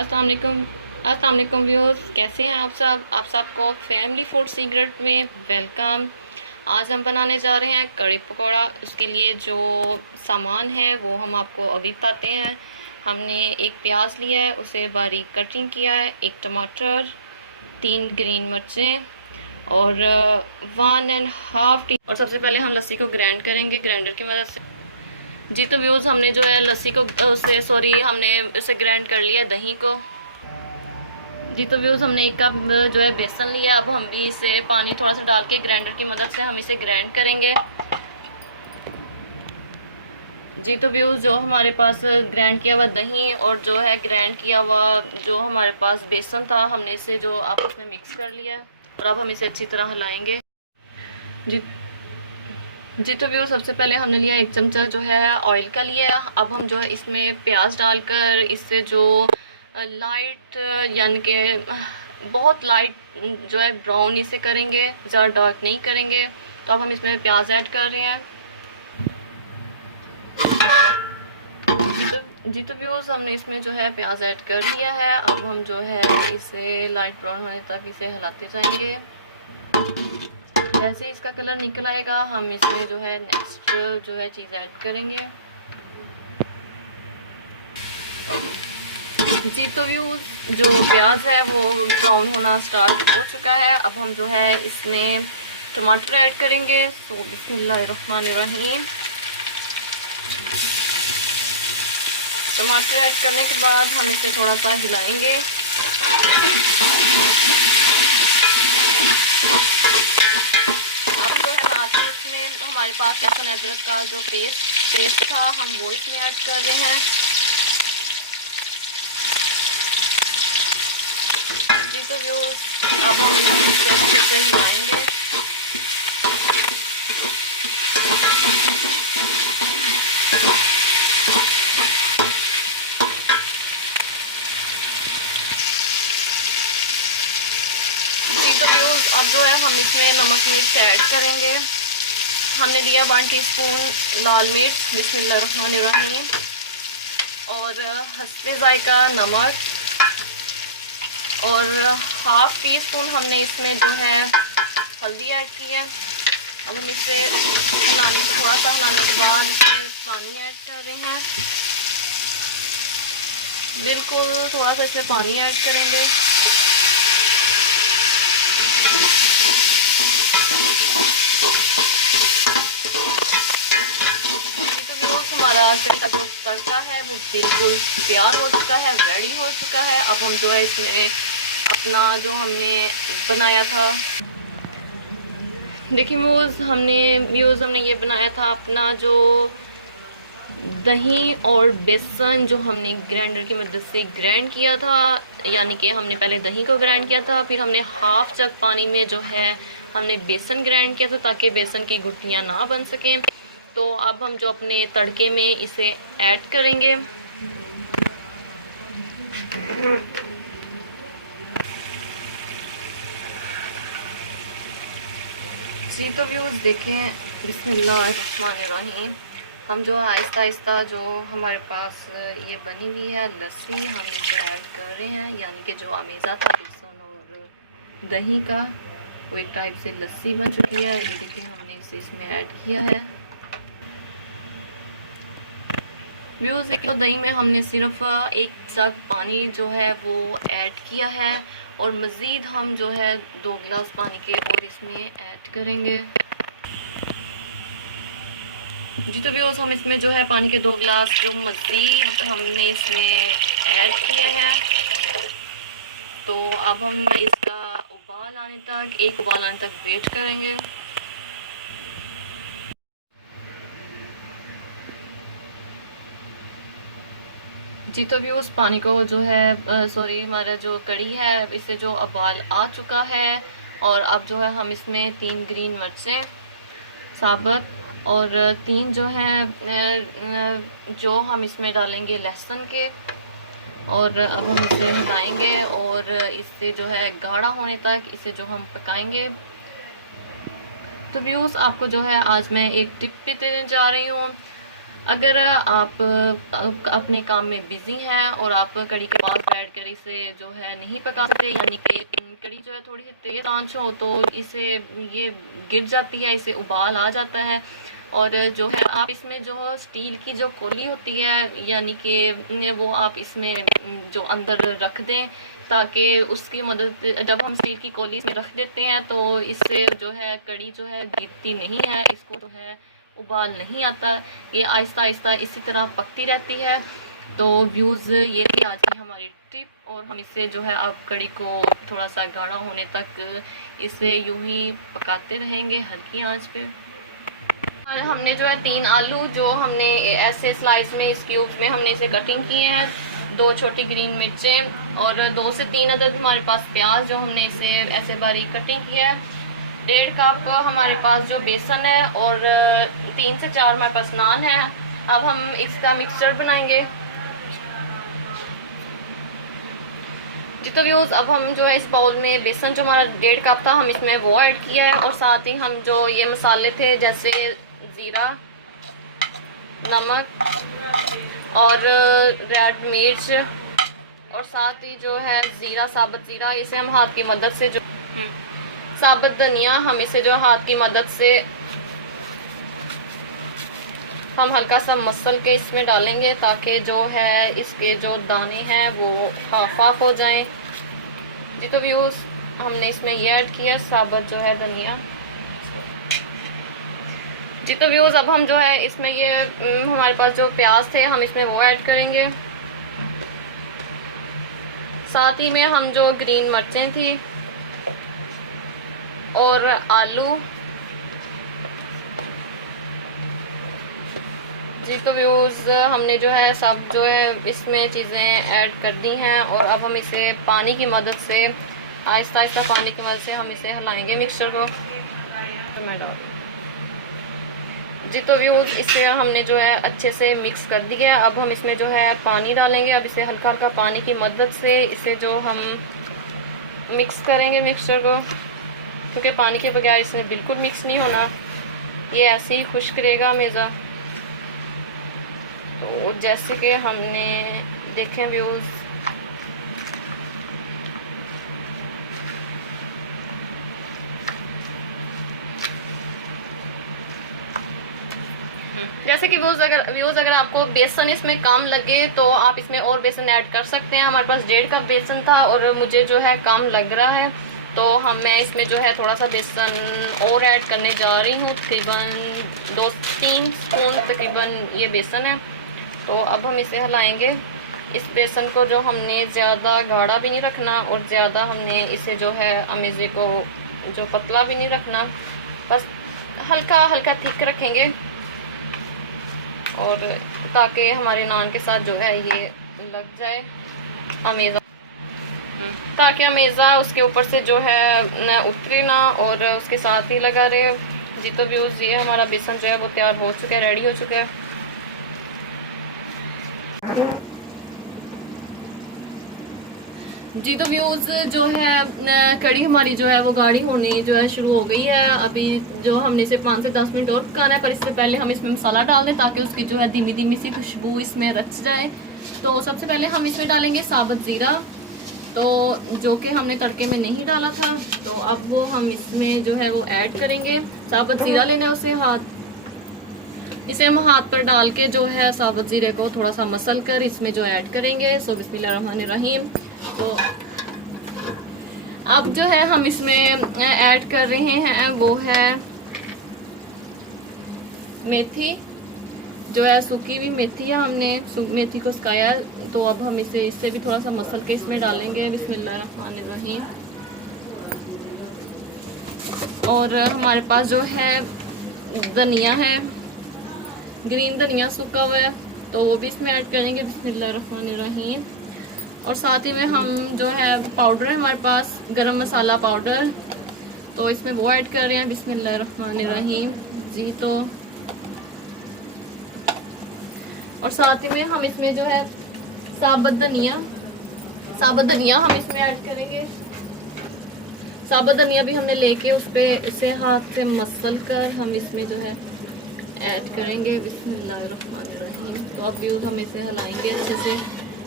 अस्सलाम वालेकुम व्यूअर्स, कैसे हैं आप सब। आप सबको फैमिली फूड सीक्रेट में वेलकम। आज हम बनाने जा रहे हैं कड़ी पकौड़ा। उसके लिए जो सामान है वो हम आपको अभी बताते हैं। हमने एक प्याज लिया है, उसे बारीक कटिंग किया है, एक टमाटर, 3 ग्रीन मिर्चें और 1.5 टी। और सबसे पहले हम लस्सी को ग्राइंड करेंगे ग्राइंडर की मदद से। जी तो व्यूअर्स, हमने जो है लस्सी को हमने इसे ग्राइंड कर लिया दही को। जी तो व्यूज़, हमने 1 कप जो है बेसन लिया। अब हम भी इसे पानी थोड़ा सा डाल के ग्राइंडर की मदद से हम इसे ग्राइंड करेंगे। जी तो व्यूज़, जो हमारे पास ग्राइंड किया हुआ दही और जो है ग्राइंड किया हुआ जो हमारे पास बेसन था, हमने इसे जो आपस में मिक्स कर लिया और अब हम इसे अच्छी तरह हिलाएंगे। जी जी तो व्यूज़, सबसे पहले हमने लिया 1 चमचा जो है ऑयल का लिया। अब हम जो है इसमें प्याज डालकर इससे जो लाइट यानी कि बहुत लाइट जो है ब्राउन इसे करेंगे, ज़्यादा डार्क नहीं करेंगे। तो अब हम इसमें प्याज ऐड कर रहे हैं। जी तो व्यूअर्स, हमने इसमें जो है प्याज ऐड कर दिया है। अब हम जो है इसे लाइट ब्राउन होने तक इसे हिलाते जाएंगे। जैसे इसका कलर निकल आएगा हम इसमें जो है नेक्स्ट जो है चीज़ ऐड करेंगे। जी तो व्यूज़, जो प्याज है वो ब्राउन होना स्टार्ट हो चुका है। अब हम जो है इसमें टमाटर ऐड करेंगे। सो बिस्मिल्लाहिर्रहमानिर्रहीम। टमाटर ऐड करने के बाद हम इसे थोड़ा सा हिलाएंगे। अब जो है आते इसमें हमारे पास लहसुन अदरक का जो पेस्ट था हम वो इसमें ऐड कर रहे हैं। जी तो व्यूअर्स, अब हम इसे हिलाएंगे। अब जो है हम इसमें नमक मिर्च ऐड करेंगे। हमने लिया 1 टीस्पून लाल मिर्च, बिस्मिल्लाहिर्रहमानिर्रहीम, और हस्बे जायका नमक, और 1/2 टीस्पून हमने इसमें जो है हल्दी ऐड की है। अब हम इसे थोड़ा सा हिलाने के बाद पानी ऐड कर रहे हैं। बिल्कुल थोड़ा सा इसमें पानी ऐड करेंगे। हमारा तड़का है वो बिल्कुल तैयार हो चुका है, रेडी हो चुका है। अब हम जो है इसमें अपना जो हमने बनाया था, देखिए हमने ये बनाया था अपना जो दही और बेसन जो हमने ग्राइंडर की मदद से ग्राइंड किया था। यानी कि हमने पहले दही को ग्राइंड किया था, फिर हमने 1/2 जग पानी में जो है हमने बेसन ग्राइंड किया था ताकि बेसन की गुठलियाँ ना बन सकें। तो अब हम जो अपने तड़के में इसे ऐड करेंगे। जी तो व्यूज़ देखें, बिस्मिल्लाहिर्रहमानिर्रहीम, हम जो आहिस्ता आहिस्ता जो हमारे पास ये बनी हुई है लस्सी हम इसे ऐड कर रहे हैं। यानी कि जो अमेज़ा था बेसन और दही का, वो एक टाइप से लस्सी बन चुकी है। ये देखिए हमने इसे इसमें ऐड किया है। व्यूज़, एक दही में हमने सिर्फ 1 जग पानी जो है वो ऐड किया है और मज़ीद हम जो है 2 गिलास पानी के और इसमें ऐड करेंगे। जी तो व्यूज़, हम इसमें जो है पानी के 2 गिलास जो मज़ीद हमने इसमें ऐड किए हैं। तो अब हम इसका एक उबाल आने तक वेट करेंगे। जी तो व्यूज़, पानी को जो है हमारा जो कड़ी है इसे जो उबाल आ चुका है। और अब जो है हम इसमें 3 ग्रीन मिर्चें साबुत और 3 जो है जो हम इसमें डालेंगे लहसुन के। और अब हम इसे मिलाएंगे और इसे जो है गाढ़ा होने तक इसे जो हम पकाएंगे। तो व्यूज़, आपको जो है आज मैं एक टिप भी देने जा रही हूँ। अगर आप अपने काम में बिजी हैं और आप कड़ी के बाद बैठ कर इसे जो है नहीं पका सकते, यानी कि कड़ी जो है थोड़ी सी तेज आंच हो तो इसे ये गिर जाती है, इसे उबाल आ जाता है। और जो है आप इसमें जो स्टील की जो कोली होती है, यानी कि वो आप इसमें जो अंदर रख दें, ताकि उसकी मदद, जब हम स्टील की कोली इसमें रख देते हैं तो इससे जो है कड़ी जो है गिरती नहीं है, इसको जो है उबाल नहीं आता, ये आहिस्ता आहिस्ता इसी तरह पकती रहती है। तो व्यूज़ ये थी आज की हमारी टिप, और हम इससे जो है अब कड़ी को थोड़ा सा गाढ़ा होने तक इसे यूं ही पकाते रहेंगे हल्की आंच पे। और हमने जो है 3 आलू जो हमने ऐसे स्लाइस में, इस क्यूब्स में हमने इसे कटिंग किए हैं, 2 छोटी ग्रीन मिर्चें और 2 से 3 अदद हमारे पास प्याज जो हमने इसे ऐसे बारीक कटिंग किया है। 1.5 कप हमारे पास जो बेसन है और 3 से 4 हमारे पास नान है। अब हम इसका मिक्सचर बनाएंगे। जी तो व्यूज़, अब हम जो है इस बाउल में बेसन जो हमारा 1.5 कप था हम इसमें वो ऐड किया है, और साथ ही हम जो ये मसाले थे जैसे ज़ीरा, नमक और रेड मिर्च, और साथ ही जो है ज़ीरा, साबुत ज़ीरा, इसे हम हाथ की मदद से जो साबुत धनिया, हम इसे जो हाथ की मदद से हम हल्का सा मसल के इसमें डालेंगे, ताकि जो है इसके जो दाने हैं वो हाफ हाफ हो जाएं। जी तो व्यूज़, हमने इसमें ये ऐड किया साबुत जो है धनिया। जी तो व्यूज़, अब हम जो है इसमें ये हमारे पास जो प्याज थे हम इसमें वो ऐड करेंगे। साथ ही में हम जो ग्रीन मिर्चें थी और आलू। जी तो व्यूज़, हमने जो है सब जो है इसमें चीज़ें ऐड कर दी हैं, और अब हम इसे पानी की मदद से आहिस्ता आहिस्ता पानी की मदद से हम इसे हिलाएंगे मिक्सचर को। तो मैं डाल, जी तो व्यूज़, इसे हमने जो है अच्छे से मिक्स कर दिया। अब हम इसमें जो है पानी डालेंगे। अब इसे हल्का हल्का पानी की मदद से इसे जो हम मिक्स करेंगे मिक्सचर को, क्योंकि पानी के बगैर इसमें बिल्कुल मिक्स नहीं होना, ये ऐसे ही खुश्क रहेगा मेज़ा। तो जैसे कि हमने देखें व्यूज़, जैसे कि व्यूज़ अगर आपको बेसन इसमें कम लगे तो आप इसमें और बेसन ऐड कर सकते हैं। हमारे पास 1.5 कप बेसन था और मुझे जो है कम लग रहा है, तो मैं इसमें जो है थोड़ा सा बेसन और ऐड करने जा रही हूँ। तकरीबन 2-3 स्पून तकरीबन ये बेसन है। तो अब हम इसे हिलाएंगे। इस बेसन को जो हमने ज़्यादा गाढ़ा भी नहीं रखना और ज़्यादा हमने इसे जो है अमेज़े को जो पतला भी नहीं रखना, बस हल्का हल्का थिक रखेंगे, और ताकि हमारे नान के साथ जो है ये लग जाए अमेज़ा, ताकि अमेज़ा उसके ऊपर से जो है न उतरे ना और उसके साथ ही लगा रहे। जी तो व्यूज़, ये हमारा बेसन जो है वो तैयार हो चुका है, रेडी हो चुका है। जी तो व्यूज़, जो है कड़ी हमारी जो है वो गाढ़ी होनी जो है शुरू हो गई है। अभी जो हमने इसे 5 से 10 मिनट और पकाना है, पर इससे पहले हम इसमें मसाला डाल दें ताकि उसकी जो है धीमी धीमी सी खुशबू इसमें रच जाए। तो सबसे पहले हम इसमें डालेंगे साबुत ज़ीरा, तो जो कि हमने तड़के में नहीं डाला था, तो अब वो हम इसमें जो है वो ऐड करेंगे। साबुत ज़ीरा लेना है, उसे इसे हम हाथ पर डाल के जो है साबुत ज़ीरे को थोड़ा सा मसल कर इसमें जो ऐड करेंगे। सो बिस्मिल्लाहिर्रहमानिर्रहीम। तो अब जो है हम इसमें ऐड कर रहे हैं वो है मेथी, जो है सूखी हुई मेथी है, हमने मेथी को सुखाया। तो अब हम इससे भी थोड़ा सा मसल के इसमें डालेंगे। बिस्मिल्लाहिर्रहमानिर्रहीम। और हमारे पास जो है धनिया है, ग्रीन धनिया सूखा हुआ है, तो वो भी इसमें ऐड करेंगे। बिस्मिल्लाहिर्रहमानिर्रहीम। और साथ ही में हम जो है पाउडर है हमारे पास गरम मसाला पाउडर, तो इसमें वो ऐड कर रहे हैं। बिस्मिल्लाहिर्रहमानिर्रहीम। जी तो और साथ ही में हम इसमें जो है साबुत धनिया हम इसमें ऐड करेंगे। साबुत धनिया भी हमने लेके उस पर इसे हाथ से मसल कर हम इसमें जो है ऐड करेंगे। बिस्मिल्लाहिर्रहमानिर्रहीम। तो अब व्यूज़ हम इसे हिलाएंगे अच्छे से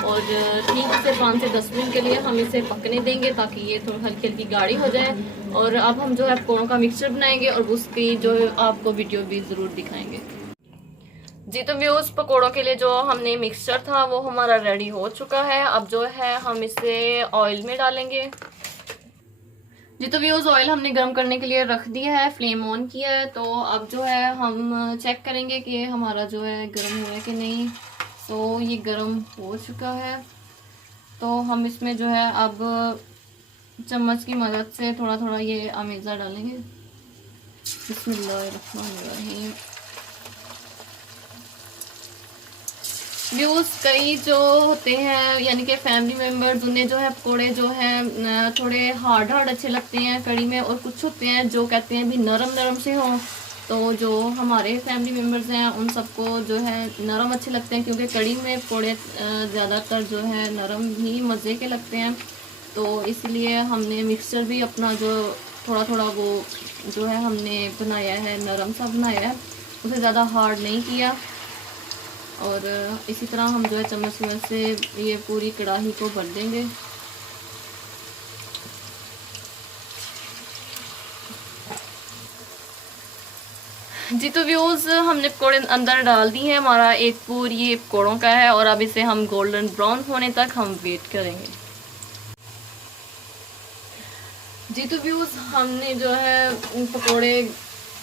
और ठीक से 5 से 10 मिनट के लिए हम इसे पकने देंगे ताकि ये थोड़ी हल्की हल्की गाढ़ी हो जाए। और अब हम जो है पकौड़ों का मिक्सचर बनाएंगे और उसकी जो आपको वीडियो भी ज़रूर दिखाएंगे। जी तो व्यूज़, पकौड़ों के लिए जो हमने मिक्सचर था वो हमारा रेडी हो चुका है। अब जो है हम इसे ऑयल में डालेंगे। जी तो व्यूज़, ऑयल हमने गर्म करने के लिए रख दिया है, फ्लेम ऑन किया है। तो अब जो है हम चेक करेंगे कि हमारा जो है गर्म हुआ है कि नहीं। तो ये गर्म हो चुका है। तो हम इसमें जो है अब चम्मच की मदद से थोड़ा थोड़ा ये अमेज़ा डालेंगे। बिस्मिल्लाहिर्रहमानिर्रहीम। व्यूज़, कई जो होते हैं यानी कि फैमिली मेम्बर्स, उन्हें जो है पकोड़े जो है थोड़े हार्ड हार्ड अच्छे लगते हैं कड़ी में, और कुछ होते हैं जो कहते हैं भी नरम नरम से हों। तो जो हमारे फैमिली मेम्बर्स हैं उन सबको जो है नरम अच्छे लगते हैं, क्योंकि कड़ी में पकोड़े ज़्यादातर जो है नरम ही मज़े के लगते हैं। तो इसलिए हमने मिक्सचर भी अपना जो थोड़ा थोड़ा वो जो है हमने बनाया है, नरम सा बनाया है, उसे ज़्यादा हार्ड नहीं किया। और इसी तरह हम जो है चम्मच से ये पूरी कढ़ाई को भर देंगे। जी तो व्यूज़, हमने पकौड़े अंदर डाल दिए हैं। हमारा एक पूरी ये पकौड़ों का है और अब इसे हम गोल्डन ब्राउन होने तक हम वेट करेंगे। जी तो व्यूज़, हमने जो है पकौड़े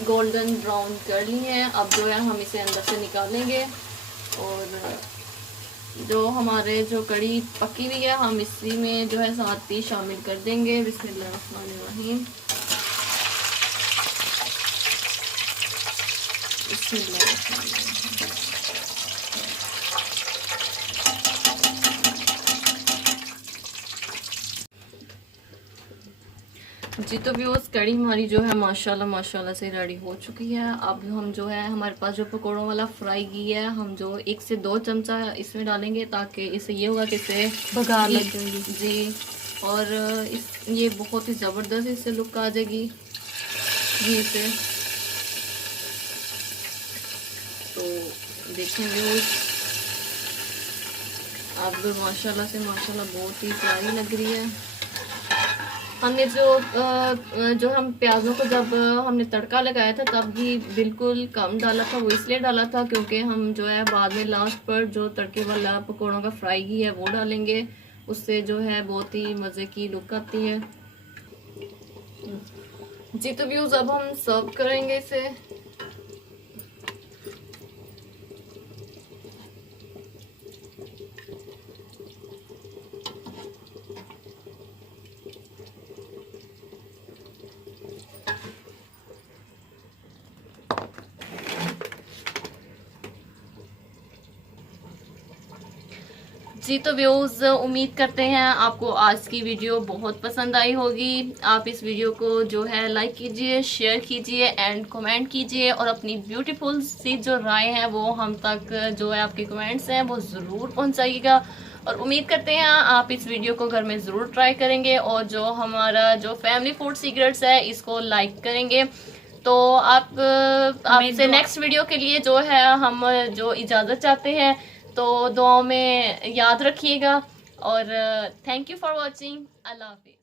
गोल्डन ब्राउन कर लिए हैं। अब जो है हम इसे अंदर से निकालेंगे और जो हमारे जो कड़ी पकी हुई है हम इसी में जो है साथ ही शामिल कर देंगे। बिस्मिल्लाहिर्रहमानिर्रहीम। जी तो व्यूअर्स, कड़ी हमारी जो है माशाल्लाह माशाल्लाह से रेडी हो चुकी है। अब हम जो है हमारे पास जो पकौड़ों वाला फ्राई घी है, हम जो 1 से 2 चमचा इसमें डालेंगे ताकि इससे ये होगा कि इससे बघार लग जाएगी। जी, और ये बहुत ही ज़बरदस्त इससे लुक आ जाएगी घी से। तो देखें व्यूअर्स, अब माशाल्लाह से माशाल्लाह बहुत ही प्यारी लग रही है। हमने जो हम प्याज़ों को जब हमने तड़का लगाया था तब भी बिल्कुल कम डाला था। वो इसलिए डाला था क्योंकि हम जो है बाद में लास्ट पर जो तड़के वाला पकौड़ों का फ्राई घी है वो डालेंगे, उससे जो है बहुत ही मज़े की लुक आती है। जी तो व्यूज़, अब हम सर्व करेंगे इसे। जी तो व्यूज़, उम्मीद करते हैं आपको आज की वीडियो बहुत पसंद आई होगी। आप इस वीडियो को जो है लाइक कीजिए, शेयर कीजिए एंड कमेंट कीजिए, और अपनी ब्यूटीफुल सी जो राय है वो हम तक जो है आपके कमेंट्स हैं वो ज़रूर पहुंचाइएगा। और उम्मीद करते हैं आप इस वीडियो को घर में ज़रूर ट्राई करेंगे और जो हमारा जो फैमिली फूड सीक्रेट्स है इसको लाइक करेंगे। तो आपसे नेक्स्ट वीडियो के लिए जो है हम जो इजाज़त चाहते हैं, तो दुआओं में याद रखिएगा। और थैंक यू फॉर वॉचिंग। अल्लाह हाफिज़।